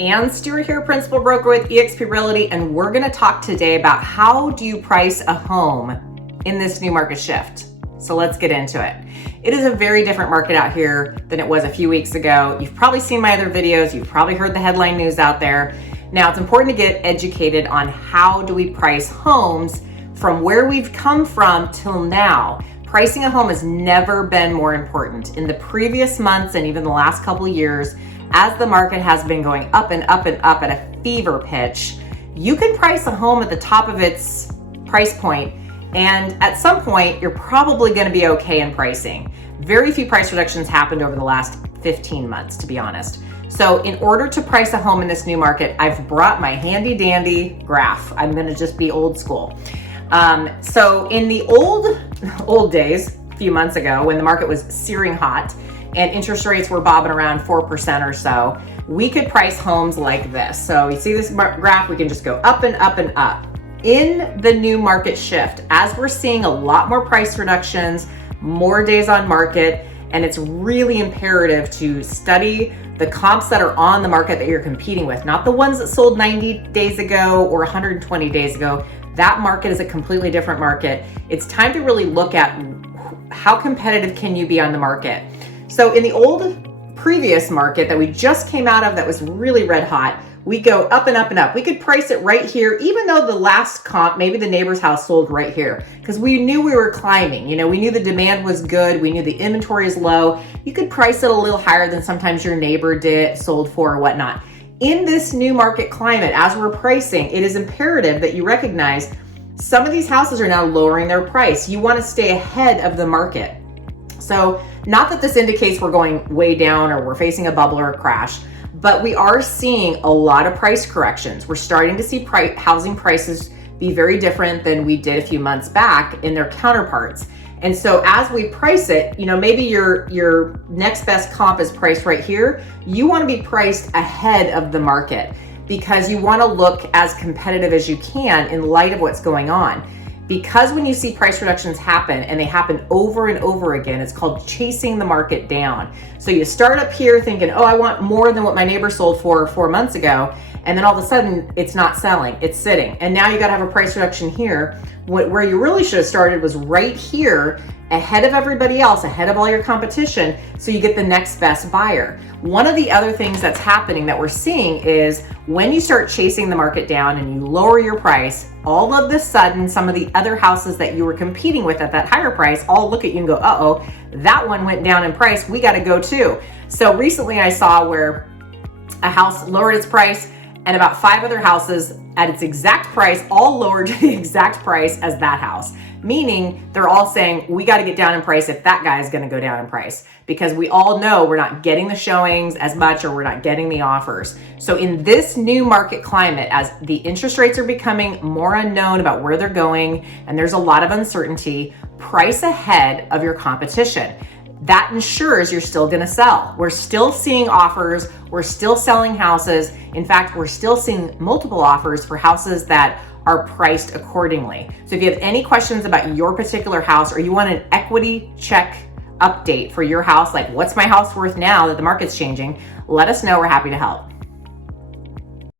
And Stewart here, Principal Broker with eXp Realty, and we're going to talk today about how do you price a home in this new market shift. So let's get into it. It is a very different market out here than it was a few weeks ago. You've probably seen my other videos. You've probably heard the headline news out there. Now it's important to get educated on how do we price homes from where we've come from till now. Pricing a home has never been more important. In the previous months and even the last couple of years, as the market has been going up and up and up at a fever pitch, you can price a home at the top of its price point, and at some point, you're probably going to be okay in pricing. Very few price reductions happened over the last 15 months, to be honest. So in order to price a home in this new market, I've brought my handy dandy graph. I'm going to just be old school. So in the old days, a few months ago, when the market was searing hot, and interest rates were bobbing around 4% or so, we could price homes like this. So you see this graph, we can just go up and up and up. In the new market shift, as we're seeing a lot more price reductions, more days on market, and it's really imperative to study the comps that are on the market that you're competing with, not the ones that sold 90 days ago or 120 days ago. That market is a completely different market. It's time to really look at how competitive can you be on the market. So in the old previous market that we just came out of that was really red hot, we go up and up and up. We could price it right here, even though the last comp, maybe the neighbor's house sold right here, because we knew we were climbing. You know, we knew the demand was good. We knew the inventory is low. You could price it a little higher than sometimes your neighbor sold for or whatnot. In this new market climate, as we're pricing, it is imperative that you recognize some of these houses are now lowering their price. You want to stay ahead of the market. So not that this indicates we're going way down or we're facing a bubble or a crash, but we are seeing a lot of price corrections. We're starting to see housing prices be very different than we did a few months back in their counterparts. And so as we price it, you know, maybe your next best comp is priced right here. You want to be priced ahead of the market because you want to look as competitive as you can in light of what's going on. Because when you see price reductions happen, and they happen over and over again, it's called chasing the market down. So you start up here thinking, oh, I want more than what my neighbor sold for 4 months ago. And then all of a sudden it's not selling, it's sitting. And now you got to have a price reduction here. Where you really should have started was right here, ahead of everybody else, ahead of all your competition, so you get the next best buyer. One of the other things that's happening that we're seeing is when you start chasing the market down and you lower your price, all of a sudden, some of the other houses that you were competing with at that higher price all look at you and go, uh-oh, that one went down in price, we got to go too. So recently I saw where a house lowered its price and about 5 other houses at its exact price all lowered to the exact price as that house. Meaning they're all saying, we got to get down in price if that guy is going to go down in price, because we all know we're not getting the showings as much or we're not getting the offers. So in this new market climate, as the interest rates are becoming more unknown about where they're going, and there's a lot of uncertainty, price ahead of your competition. That ensures you're still going to sell. We're still seeing offers. We're still selling houses. In fact, we're still seeing multiple offers for houses that are priced accordingly. So if you have any questions about your particular house, or you want an equity check update for your house, like what's my house worth now that the market's changing, let us know. We're happy to help.